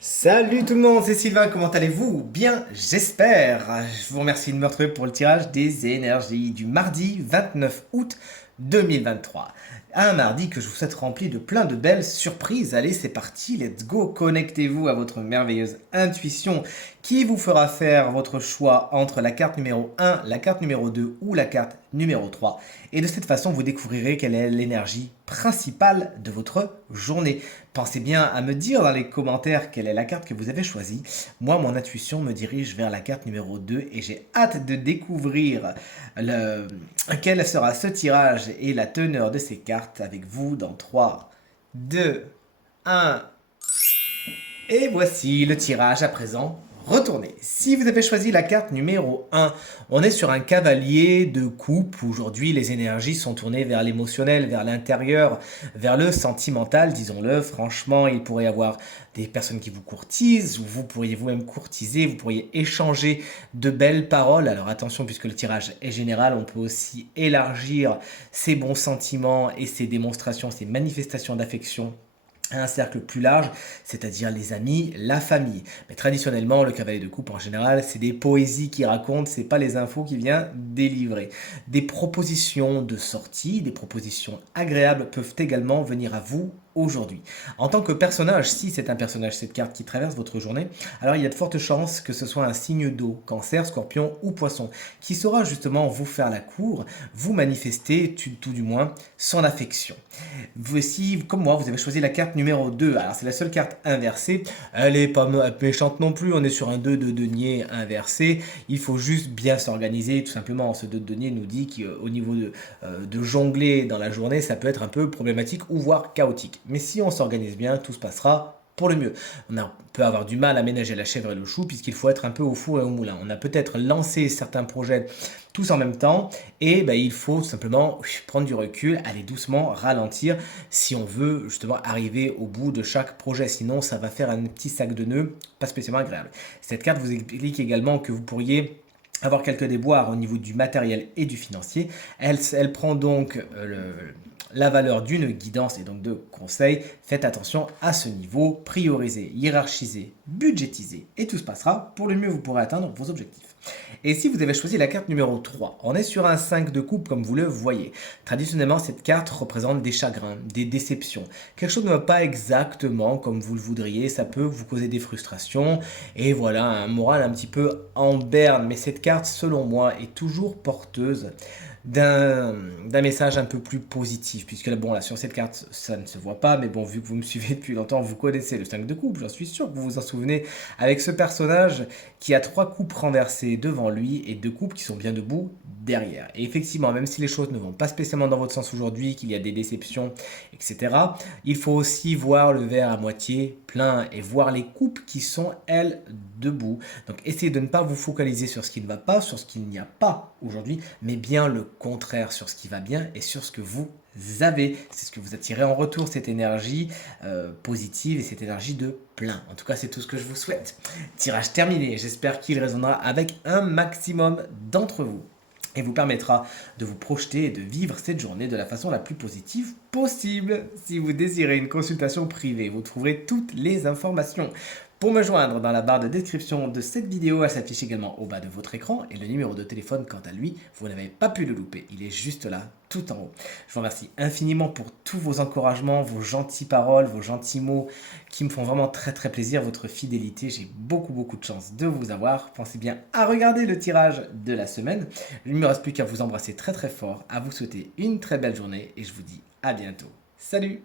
Salut tout le monde, c'est Sylvain, comment allez-vous? Bien, j'espère. Je vous remercie de me retrouver pour le tirage des énergies du mardi 29 août 2023. Un mardi que je vous souhaite rempli de plein de belles surprises. Allez, c'est parti, let's go. Connectez-vous à votre merveilleuse intuition qui vous fera faire votre choix entre la carte numéro 1, la carte numéro 2 ou la carte numéro 3. Et de cette façon, vous découvrirez quelle est l'énergie principale de votre journée. Pensez bien à me dire dans les commentaires quelle est la carte que vous avez choisie. Moi, mon intuition me dirige vers la carte numéro 2 et j'ai hâte de découvrir quel sera ce tirage et la teneur de ces cartes avec vous dans 3, 2, 1. Et voici le tirage à présent retourné. Si vous avez choisi la carte numéro 1, on est sur un cavalier de coupe. Aujourd'hui, les énergies sont tournées vers l'émotionnel, vers l'intérieur, vers le sentimental, disons-le. Franchement, il pourrait y avoir des personnes qui vous courtisent, ou vous pourriez vous-même courtiser, vous pourriez échanger de belles paroles. Alors attention, puisque le tirage est général, on peut aussi élargir ses bons sentiments et ses démonstrations, ses manifestations d'affection à un cercle plus large, c'est-à-dire les amis, la famille. Mais traditionnellement, le cavalier de coupe en général, c'est des poésies qu'il raconte, c'est pas les infos qu'il vient délivrer. Des propositions de sortie, des propositions agréables peuvent également venir à vous aujourd'hui. En tant que personnage, si c'est un personnage, cette carte qui traverse votre journée, alors il y a de fortes chances que ce soit un signe d'eau, cancer, scorpion ou poisson, qui saura justement vous faire la cour, vous manifester tout du moins son affection. Voici, comme moi, vous avez choisi la carte numéro 2. Alors, c'est la seule carte inversée. Elle est pas méchante non plus. On est sur un 2 de denier inversé. Il faut juste bien s'organiser. Tout simplement, ce 2 de denier nous dit qu'au niveau de jongler dans la journée, ça peut être un peu problématique ou voire chaotique. Mais si on s'organise bien, tout se passera pour le mieux. Peut avoir du mal à ménager la chèvre et le chou puisqu'il faut être un peu au four et au moulin. On a peut-être lancé certains projets tous en même temps et il faut simplement prendre du recul, aller doucement, ralentir si on veut justement arriver au bout de chaque projet. Sinon, ça va faire un petit sac de nœuds pas spécialement agréable. Cette carte vous explique également que vous pourriez avoir quelques déboires au niveau du matériel et du financier. Elle prend donc la valeur d'une guidance et donc de conseils. Faites attention à ce niveau, priorisez, hiérarchisez, budgétisez et tout se passera pour le mieux vous pourrez atteindre vos objectifs. Et si vous avez choisi la carte numéro 3, on est sur un 5 de coupe comme vous le voyez. Traditionnellement, cette carte représente des chagrins, des déceptions. Quelque chose ne va pas exactement comme vous le voudriez, ça peut vous causer des frustrations et voilà, un moral un petit peu en berne. Mais cette carte, selon moi, est toujours porteuse d'un message un peu plus positif, puisque là, bon, là, sur cette carte, ça ne se voit pas, mais bon, vu que vous me suivez depuis longtemps, vous connaissez le 5 de coupe, j'en suis sûr que vous vous en souvenez, avec ce personnage qui a 3 coupes renversées devant lui et 2 coupes qui sont bien debout derrière. Et effectivement, même si les choses ne vont pas spécialement dans votre sens aujourd'hui, qu'il y a des déceptions, etc., il faut aussi voir le verre à moitié plein et voir les coupes qui sont, elles, debout. Donc essayez de ne pas vous focaliser sur ce qui ne va pas, sur ce qu'il n'y a pas aujourd'hui, mais bien le contraire, sur ce qui va bien et sur ce que vous avez. C'est ce que vous attirez en retour, cette énergie positive et cette énergie de plein. En tout cas, c'est tout ce que je vous souhaite. Tirage terminé. J'espère qu'il résonnera avec un maximum d'entre vous et vous permettra de vous projeter et de vivre cette journée de la façon la plus positive possible. Si vous désirez une consultation privée, vous trouverez toutes les informations. Pour me joindre dans la barre de description de cette vidéo, elle s'affiche également au bas de votre écran et le numéro de téléphone, quant à lui, vous n'avez pas pu le louper. Il est juste là, tout en haut. Je vous remercie infiniment pour tous vos encouragements, vos gentilles paroles, vos gentils mots qui me font vraiment très très plaisir, votre fidélité. J'ai beaucoup de chance de vous avoir. Pensez bien à regarder le tirage de la semaine. Il ne me reste plus qu'à vous embrasser très très fort, à vous souhaiter une très belle journée et je vous dis à bientôt. Salut!